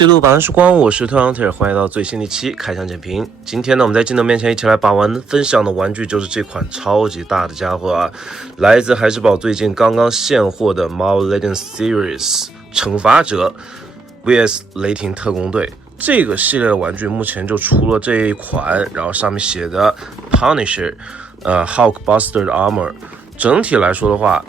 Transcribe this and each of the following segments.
记录把玩时光，我是特朗特，欢迎来到最新的一期开箱点评。今天呢，我们在镜头面前一起来把玩分享的玩具就是这款超级大的家伙啊，来自孩之宝最近刚刚现货的 Marvel Legends Series 惩罚者 vs 雷霆特工队。这个系列的玩具目前就出了这一款，然后上面写的 Punisher Hulkbuster 的 Armor。整体来说的话，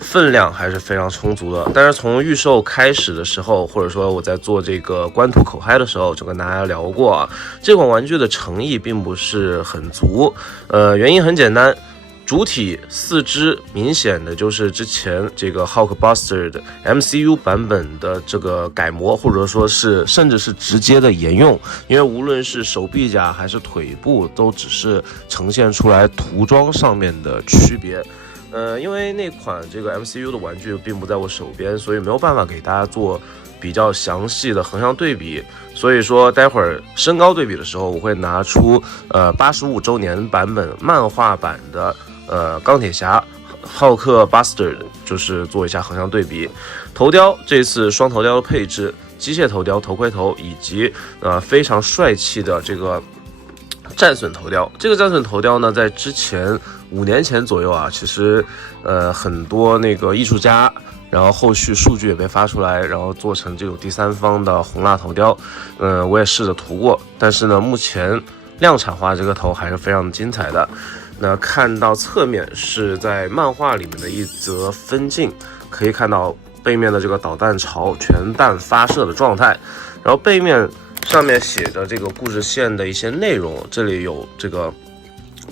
分量还是非常充足的，但是从预售开始的时候，或者说我在做这个官图口嗨的时候，就跟大家聊过啊，这款玩具的诚意并不是很足。原因很简单，主体四肢明显的就是之前这个 Hulkbuster 的 MCU 版本的这个改模，或者说是甚至是直接的沿用，因为无论是手臂甲还是腿部，都只是呈现出来涂装上面的区别。因为那款这个 MCU 的玩具并不在我手边，所以没有办法给大家做比较详细的横向对比。所以说，待会儿身高对比的时候，我会拿出85周年版本漫画版的钢铁侠浩克 Buster， 就是做一下横向对比。头雕这次双头雕的配置，机械头雕、头盔头以及非常帅气的这个战损头雕。这个战损头雕呢，在之前5年前左右啊，其实很多那个艺术家，然后后续数据也被发出来，然后做成这种第三方的红蜡头雕。我也试着涂过，但是呢，目前量产化这个头还是非常精彩的。那看到侧面是在漫画里面的一则分镜，可以看到背面的这个导弹槽全弹发射的状态，然后背面上面写着这个故事线的一些内容，这里有这个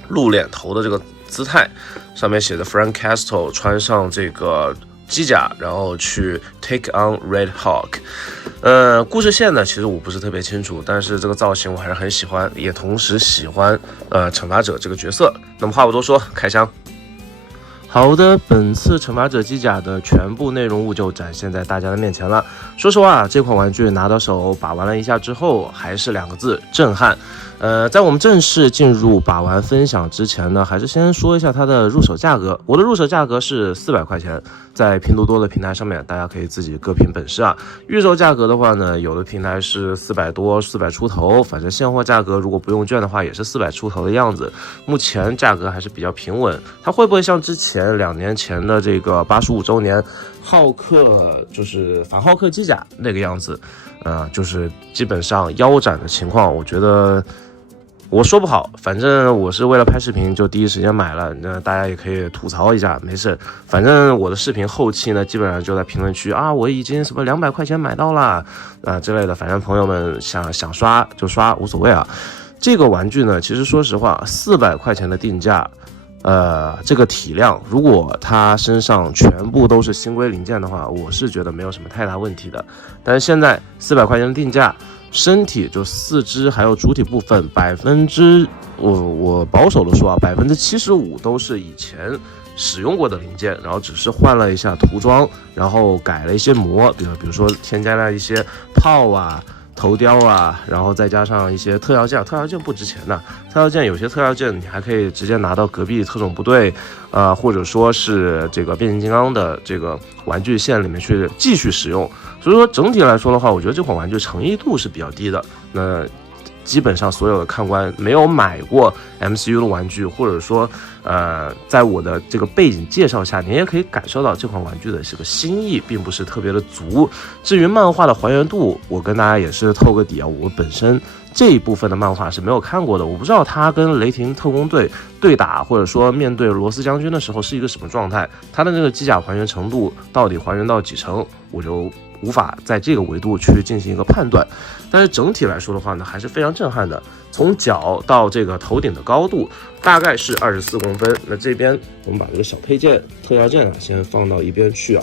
露脸头的这个姿态，上面写的 Frank Castle 穿上这个机甲，然后去 take on Red Hulk。故事线呢，其实我不是特别清楚，但是这个造型我还是很喜欢，也同时喜欢惩罚者这个角色。那么话不多说，开箱。好的，本次惩罚者机甲的全部内容物就展现在大家的面前了。说实话，这款玩具拿到手把玩了一下之后，还是2个字：震撼。在我们正式进入把玩分享之前呢，还是先说一下它的入手价格。我的入手价格是400块钱，在拼多多的平台上面，大家可以自己各凭本事啊。预售价格的话呢，有的平台是400多、400出头，反正现货价格如果不用券的话，也是400出头的样子。目前价格还是比较平稳。它会不会像之前2年前的这个85周年浩克，就是反浩克机甲那个样子？就是基本上腰斩的情况，我觉得我说不好，反正我是为了拍视频就第一时间买了，那大家也可以吐槽一下，没事。反正我的视频后期呢，基本上就在评论区啊，我已经什么200块钱买到了之类的，反正朋友们想刷就刷，无所谓啊。这个玩具呢，其实说实话，400块钱的定价，这个体量，如果它身上全部都是新规零件的话，我是觉得没有什么太大问题的。但是现在400块钱的定价，身体就四肢还有主体部分我保守的说啊，75%都是以前使用过的零件，然后只是换了一下涂装，然后改了一些模，比如说添加了一些炮啊、头雕啊，然后再加上一些特效件。特效件不值钱的，特效件有些特效件你还可以直接拿到隔壁特种部队，或者说是这个变形金刚的这个玩具线里面去继续使用。所以说整体来说的话，我觉得这款玩具诚意度是比较低的。那基本上所有的看官没有买过 MCU 的玩具，或者说在我的这个背景介绍下，你也可以感受到这款玩具的这个新意并不是特别的足。至于漫画的还原度，我跟大家也是透个底啊，我本身这一部分的漫画是没有看过的，我不知道他跟雷霆特工队对打，或者说面对罗斯将军的时候是一个什么状态，他的这个机甲还原程度到底还原到几成，我就无法在这个维度去进行一个判断。但是整体来说的话呢，还是非常震撼的。从脚到这个头顶的高度大概是24公分。那这边我们把这个小配件、特效件先放到一边去啊。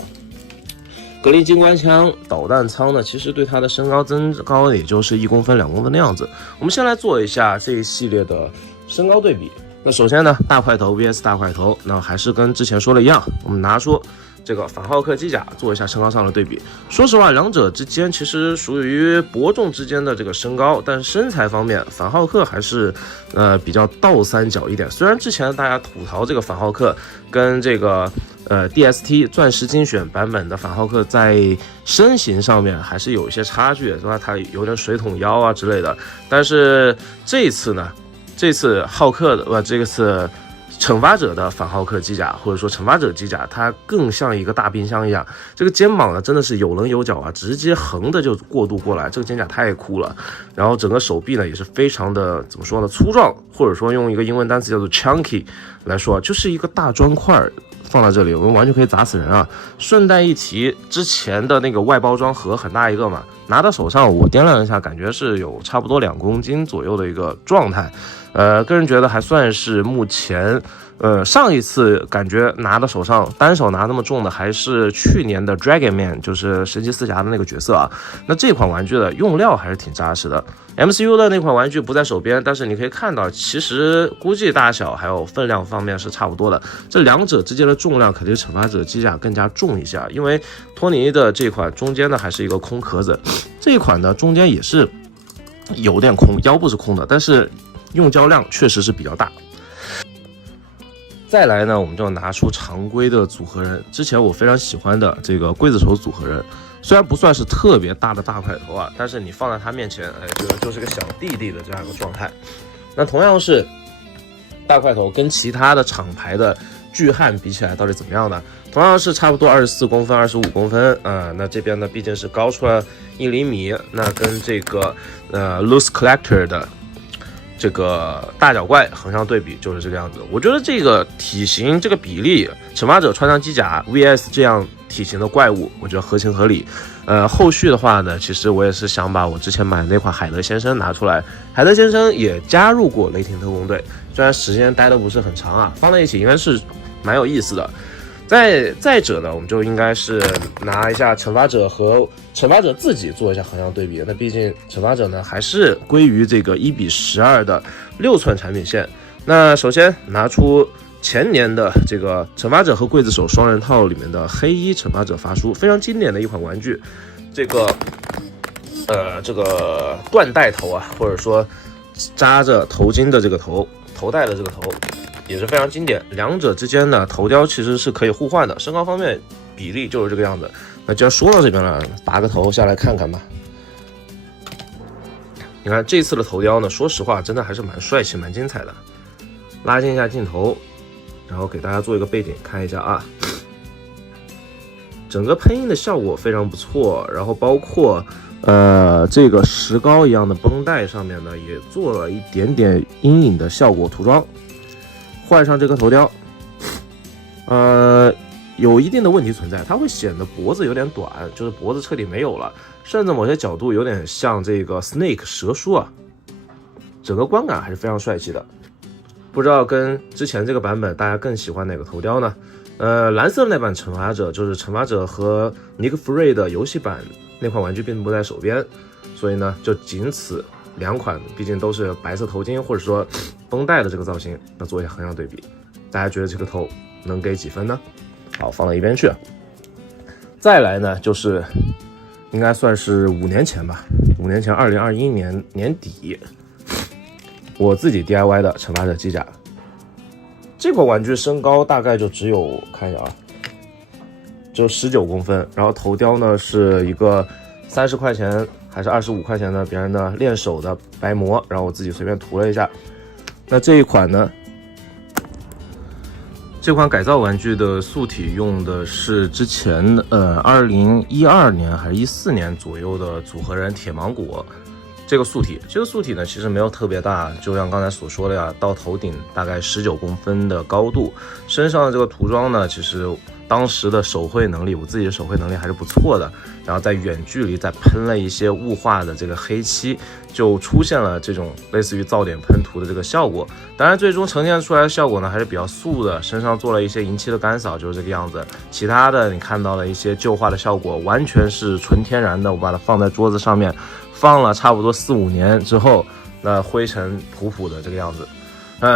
格力机关枪导弹舱呢，其实对它的身高增高也就是1公分、2公分的样子。我们先来做一下这一系列的身高对比。那首先呢，大块头 vs 大块头，那还是跟之前说的一样，我们拿出这个反浩克机甲做一下身高上的对比。说实话，两者之间其实属于伯仲之间的这个身高，但是身材方面，反浩克还是比较倒三角一点。虽然之前大家吐槽这个反浩克跟这个 DST 钻石精选版本的反浩克在身形上面还是有一些差距，是吧？它有点水桶腰啊之类的。但是这一次呢，这次浩克的这次惩罚者的反浩克机甲，或者说惩罚者机甲，它更像一个大冰箱一样。这个肩膀呢，真的是有棱有角啊，直接横的就过渡过来，这个肩甲太酷了。然后整个手臂呢，也是非常的怎么说呢，粗壮，或者说用一个英文单词叫做 chunky 来说，就是一个大砖块放在这里，我们完全可以砸死人啊！顺带一提，之前的那个外包装盒很大一个嘛，拿到手上我掂量一下，感觉是有差不多2公斤左右的一个状态。个人觉得还算是目前，上一次感觉拿到手上单手拿那么重的，还是去年的 Dragon Man， 就是神奇四侠的那个角色啊。那这款玩具的用料还是挺扎实的。MCU 的那款玩具不在手边，但是你可以看到，其实估计大小还有分量方面是差不多的。这两者之间的重量肯定是惩罚者机甲更加重一下，因为托尼的这款中间呢还是一个空壳子，这一款呢中间也是有点空，腰部是空的，但是用胶量确实是比较大。再来呢，我们就拿出常规的组合人，之前我非常喜欢的这个刽子手组合人，虽然不算是特别大的大块头啊，但是你放在他面前，就是个小弟弟的这样一个状态。那同样是大块头，跟其他的厂牌的巨汉比起来，到底怎么样呢？同样是差不多24公分、25公分，那这边呢毕竟是高出了1厘米，那跟这个Loose Collector 的这个大脚怪横向对比就是这个样子。我觉得这个体型这个比例，惩罚者穿上机甲 VS 这样体型的怪物，我觉得合情合理。后续的话呢，其实我也是想把我之前买的那款海德先生拿出来。海德先生也加入过雷霆特工队，虽然时间待的不是很长啊，放在一起应该是蛮有意思的。再者呢，我们就应该是拿一下惩罚者和惩罚者自己做一下横向对比。那毕竟惩罚者呢还是归于这个1:12的6寸产品线。那首先拿出前年的这个惩罚者和刽子手双人套里面的黑衣惩罚者发书，非常经典的一款玩具。这个缎带头啊，或者说扎着头巾的这个头带的这个头。也是非常经典，两者之间呢头雕其实是可以互换的，身高方面比例就是这个样子。那既然说到这边了，拔个头下来看看吧。你看这次的头雕呢，说实话真的还是蛮帅气蛮精彩的。拉近一下镜头，然后给大家做一个背景看一下啊，整个喷印的效果非常不错，然后包括这个石膏一样的绷带上面呢也做了一点点阴影的效果涂装。换上这个头雕，有一定的问题存在，它会显得脖子有点短，就是脖子彻底没有了，甚至某些角度有点像这个 Snake 蛇叔啊，整个观感还是非常帅气的。不知道跟之前这个版本大家更喜欢哪个头雕呢？蓝色的那版惩罚者就是惩罚者和 Nick Fury 的游戏版那款玩具并不在手边，所以呢就仅此2款，毕竟都是白色头巾或者说绷带的这个造型，那做一下横向对比，大家觉得这个头能给几分呢？好，放到一边去。再来呢，就是应该算是5年前吧，5年前2021年年底，我自己 DIY 的惩罚者机甲。这款玩具身高大概就只有看一下啊，就19公分，然后头雕呢是一个30块钱还是25块钱的别人的练手的白膜，然后我自己随便涂了一下。那这一款呢，这款改造玩具的素体用的是之前2012年还是14年左右的组合人铁芒果这个素体。这个素体呢其实没有特别大，就像刚才所说的呀，到头顶大概19公分的高度。身上的这个涂装呢，其实当时的手绘能力，我自己的手绘能力还是不错的，然后在远距离再喷了一些雾化的这个黑漆，就出现了这种类似于噪点喷涂的这个效果。当然最终呈现出来的效果呢还是比较素的，身上做了一些银漆的干扫，就是这个样子。其他的你看到了一些旧化的效果，完全是纯天然的，我把它放在桌子上面放了差不多4、5年之后，那灰尘普普的这个样子。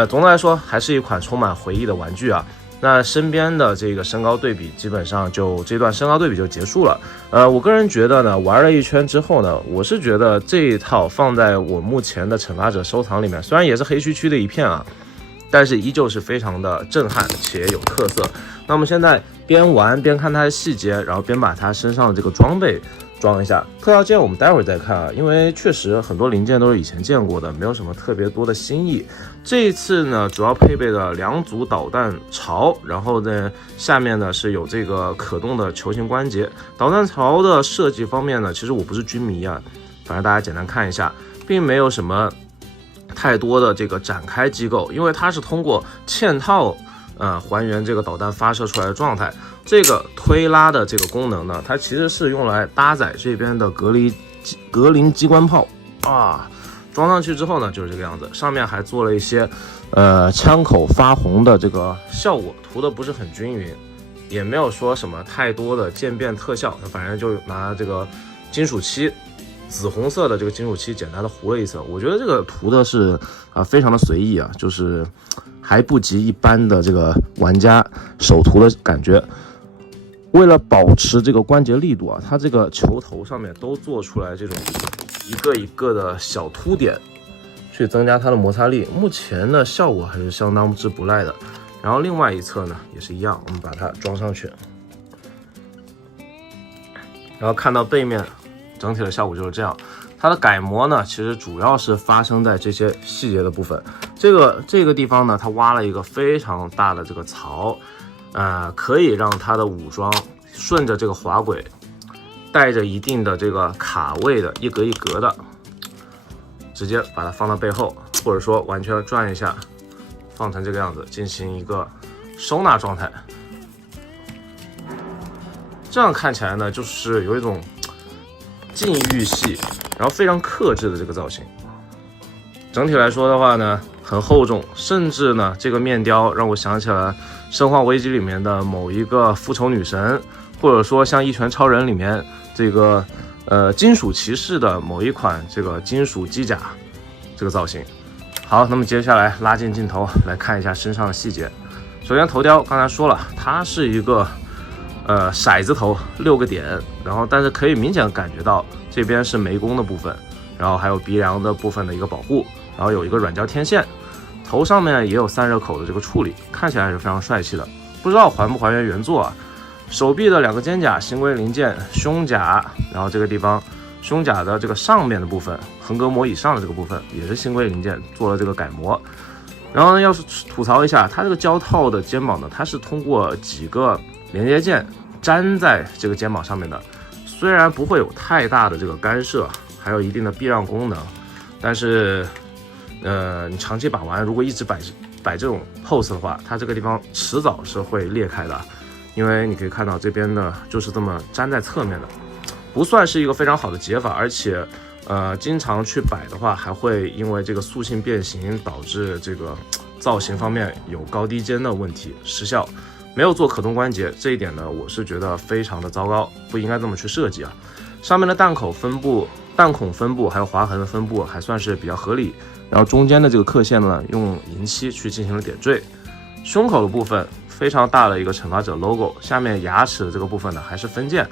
总的来说还是一款充满回忆的玩具啊。那身边的这个身高对比，基本上就这段身高对比就结束了。我个人觉得呢，玩了一圈之后呢，我是觉得这一套放在我目前的惩罚者收藏里面，虽然也是黑黢的一片啊，但是依旧是非常的震撼且有特色。那么现在边玩边看它的细节，然后边把它身上的这个装备装一下。特效件我们待会儿再看啊，因为确实很多零件都是以前见过的，没有什么特别多的新意。这一次呢，主要配备了2组导弹槽，然后呢，下面呢是有这个可动的球形关节。导弹槽的设计方面呢，其实我不是军迷啊，反正大家简单看一下，并没有什么太多的这个展开机构，因为它是通过嵌套还原这个导弹发射出来的状态。这个推拉的这个功能呢，它其实是用来搭载这边的格林机关炮啊。装上去之后呢，就是这个样子。上面还做了一些枪口发红的这个效果，涂的不是很均匀，也没有说什么太多的渐变特效，反正就拿这个金属漆。紫红色的这个金属漆简单的糊了一层，我觉得这个涂的是非常的随意啊，就是还不及一般的这个玩家手涂的感觉。为了保持这个关节力度啊，它这个球头上面都做出来这种一个一个的小凸点，去增加它的摩擦力。目前的效果还是相当之不赖的。然后另外一侧呢也是一样，我们把它装上去，然后看到背面。整体的效果就是这样，它的改模呢，其实主要是发生在这些细节的部分。这个地方呢，它挖了一个非常大的这个槽，可以让它的武装顺着这个滑轨，带着一定的这个卡位的一格一格的，直接把它放到背后，或者说完全转一下，放成这个样子，进行一个收纳状态。这样看起来呢，就是有一种禁欲系，然后非常克制的这个造型。整体来说的话呢，很厚重，甚至呢，这个面雕让我想起了《生化危机》里面的某一个复仇女神，或者说像《一拳超人》里面这个金属骑士的某一款这个金属机甲这个造型。好，那么接下来拉近镜头来看一下身上的细节。首先头雕刚才说了，它是一个骰子头6个点，然后但是可以明显感觉到这边是眉弓的部分，然后还有鼻梁的部分的一个保护，然后有一个软胶天线，头上面也有散热口的这个处理，看起来是非常帅气的。不知道还不还原原作啊？手臂的2个肩甲新规零件，胸甲，然后这个地方胸甲的这个上面的部分，横膈膜以上的这个部分也是新规零件做了这个改模。然后呢，要是吐槽一下，它这个胶套的肩膀呢，它是通过几个连接件粘在这个肩膀上面的，虽然不会有太大的这个干涉，还有一定的避让功能，但是你长期把玩，如果一直摆这种 pose 的话，它这个地方迟早是会裂开的，因为你可以看到这边呢就是这么粘在侧面的，不算是一个非常好的解法，而且经常去摆的话，还会因为这个塑性变形导致这个造型方面有高低肩的问题失效。没有做可动关节，这一点呢，我是觉得非常的糟糕，不应该这么去设计啊。上面的弹孔分布还有划痕的分布还算是比较合理，然后中间的这个刻线呢，用银漆去进行了点缀。胸口的部分非常大的一个惩罚者 logo， 下面牙齿的这个部分呢还是分件，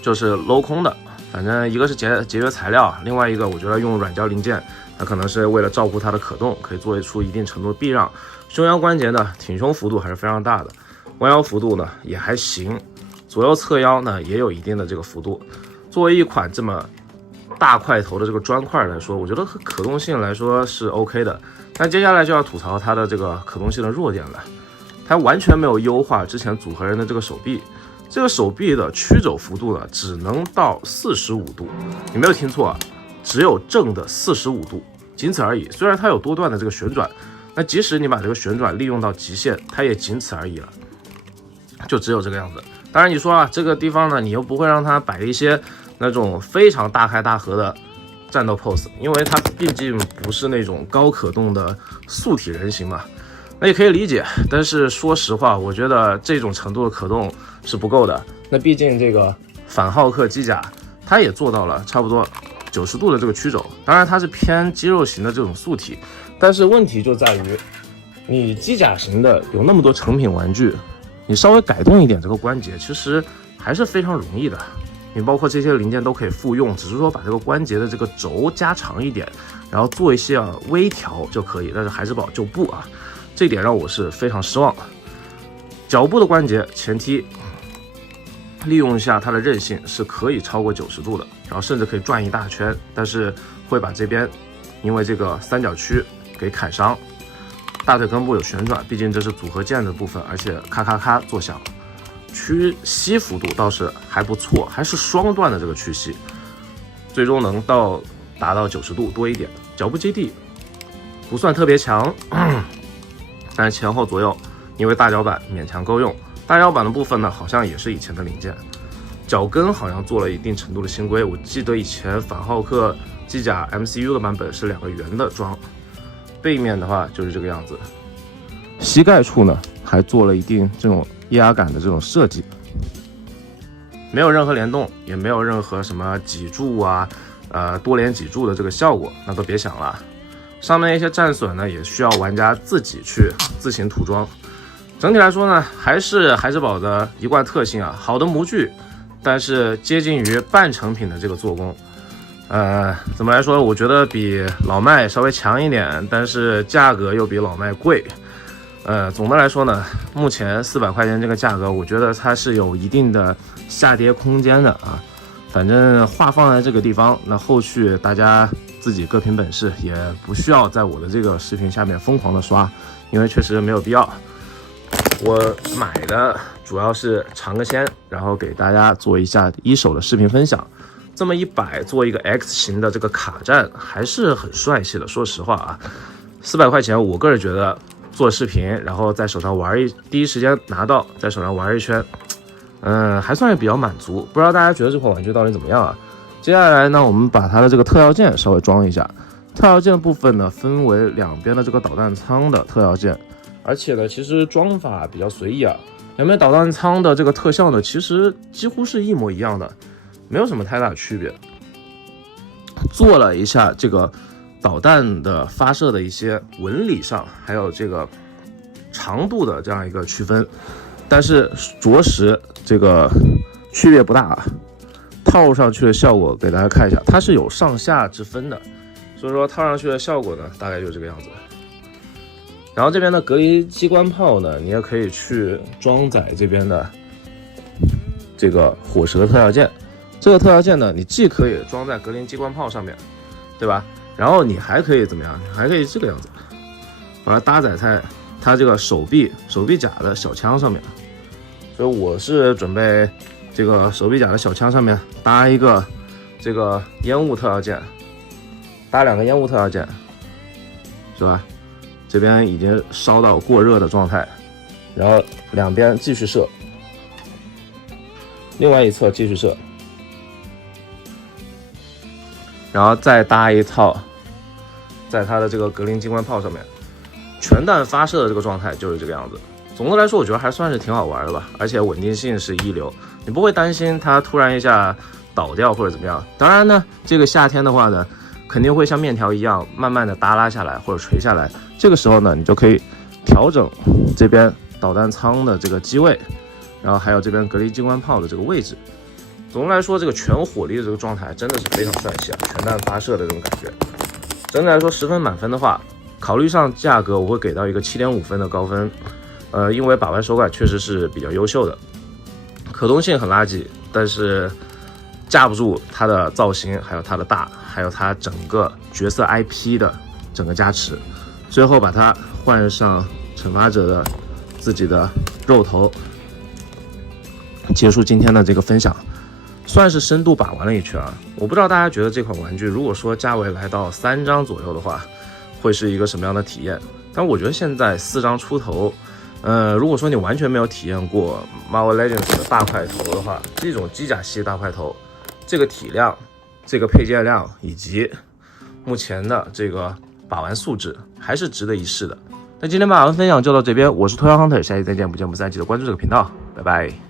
就是镂空的。反正一个是节约材料，另外一个我觉得用软胶零件，它可能是为了照顾它的可动，可以做出一定程度的避让。胸腰关节呢，挺胸幅度还是非常大的，弯腰幅度呢也还行，左右侧腰呢也有一定的这个幅度。作为一款这么大块头的这个砖块来说，我觉得可动性来说是 OK 的。那接下来就要吐槽它的这个可动性的弱点了，它完全没有优化之前组合人的这个手臂。这个手臂的曲肘幅度呢，只能到45度，你没有听错啊，只有正的45度，仅此而已。虽然它有多段的这个旋转，那即使你把这个旋转利用到极限，它也仅此而已了，就只有这个样子。当然你说啊，这个地方呢，你又不会让它摆一些那种非常大开大合的战斗 pose， 因为它毕竟不是那种高可动的素体人形嘛。那也可以理解，但是说实话，我觉得这种程度的可动是不够的。那毕竟这个反浩克机甲，它也做到了差不多90度的这个曲肘，当然它是偏肌肉型的这种素体，但是问题就在于，你机甲型的有那么多成品玩具，你稍微改动一点这个关节，其实还是非常容易的。你包括这些零件都可以复用，只是说把这个关节的这个轴加长一点，然后做一些微调就可以。但是孩之宝就不啊。这点让我是非常失望。脚部的关节前踢，利用一下它的韧性是可以超过90度的，然后甚至可以转一大圈，但是会把这边因为这个三角区给砍伤。大腿根部有旋转，毕竟这是组合键的部分，而且咔咔咔作响。屈膝幅度倒是还不错，还是双段的这个屈膝，最终能达到90度多一点。脚部接地不算特别强，但前后左右因为大脚板勉强够用。大脚板的部分呢，好像也是以前的零件。脚跟好像做了一定程度的新规，我记得以前法浩克机甲 MCU 的版本是2个圆的装。背面的话就是这个样子，膝盖处呢还做了一定这种压感的这种设计，没有任何联动，也没有任何什么脊柱啊、多连脊柱的这个效果，那都别想了。上面一些战损呢，也需要玩家自己去自行涂装。整体来说呢，还是孩之宝的一贯特性啊，好的模具，但是接近于半成品的这个做工。怎么来说？我觉得比老麦稍微强一点，但是价格又比老麦贵。总的来说呢，目前400块钱这个价格，我觉得它是有一定的下跌空间的啊。反正话放在这个地方，那后续大家自己各凭本事，也不需要在我的这个视频下面疯狂的刷，因为确实没有必要。我买的主要是尝个鲜，然后给大家做一下一手的视频分享。这么一摆，做一个 X 型的这个卡站，还是很帅气的。说实话啊，400块钱，我个人觉得做视频，然后在手上玩第一时间拿到，在手上玩一圈，还算是比较满足。不知道大家觉得这款玩具到底怎么样啊？接下来呢，我们把它的这个特效键稍微装一下。特效键部分呢，分为两边的这个导弹舱的特效键，而且呢，其实装法比较随意啊。两边导弹舱的这个特效呢，其实几乎是一模一样的。没有什么太大的区别，做了一下这个导弹的发射的一些纹理上，还有这个长度的这样一个区分，但是着实这个区别不大。套上去的效果给大家看一下，它是有上下之分的，所以说套上去的效果呢，大概就是这个样子。然后这边的隔离机关炮呢，你也可以去装载这边的这个火舌特效键。这个特效键呢，你既可以装在格林机关炮上面，对吧？然后你还可以怎么样？还可以这个样子，把它搭载在它这个手臂甲的小枪上面。所以我是准备这个手臂甲的小枪上面搭一个这个烟雾特效键，搭2个烟雾特效键，是吧？这边已经烧到过热的状态，然后两边继续射，另外一侧继续射。然后再搭一套在它的这个格林机关炮上面，全弹发射的这个状态就是这个样子。总的来说，我觉得还算是挺好玩的吧，而且稳定性是一流，你不会担心它突然一下倒掉或者怎么样。当然呢，这个夏天的话呢，肯定会像面条一样慢慢的耷拉下来或者垂下来。这个时候呢，你就可以调整这边导弹舱的这个机位，然后还有这边格林机关炮的这个位置。总的来说，这个全火力的这个状态真的是非常帅气啊，全弹发射的这种感觉。整体来说，10分满分的话，考虑上价格，我会给到一个7.5分的高分。因为把玩手感确实是比较优秀的，可动性很垃圾，但是架不住它的造型，还有它的大，还有它整个角色 IP 的整个加持。最后把它换上惩罚者的自己的肉头，结束今天的这个分享。算是深度把玩了一圈啊！我不知道大家觉得这款玩具，如果说价位来到3张左右的话，会是一个什么样的体验？但我觉得现在4张出头，如果说你完全没有体验过 Marvel Legends 的大块头的话，这种机甲系大块头，这个体量、这个配件量以及目前的这个把玩素质，还是值得一试的。那今天把玩分享就到这边，我是头条 Hunter， 下期再见，不见不散，记得关注这个频道，拜拜。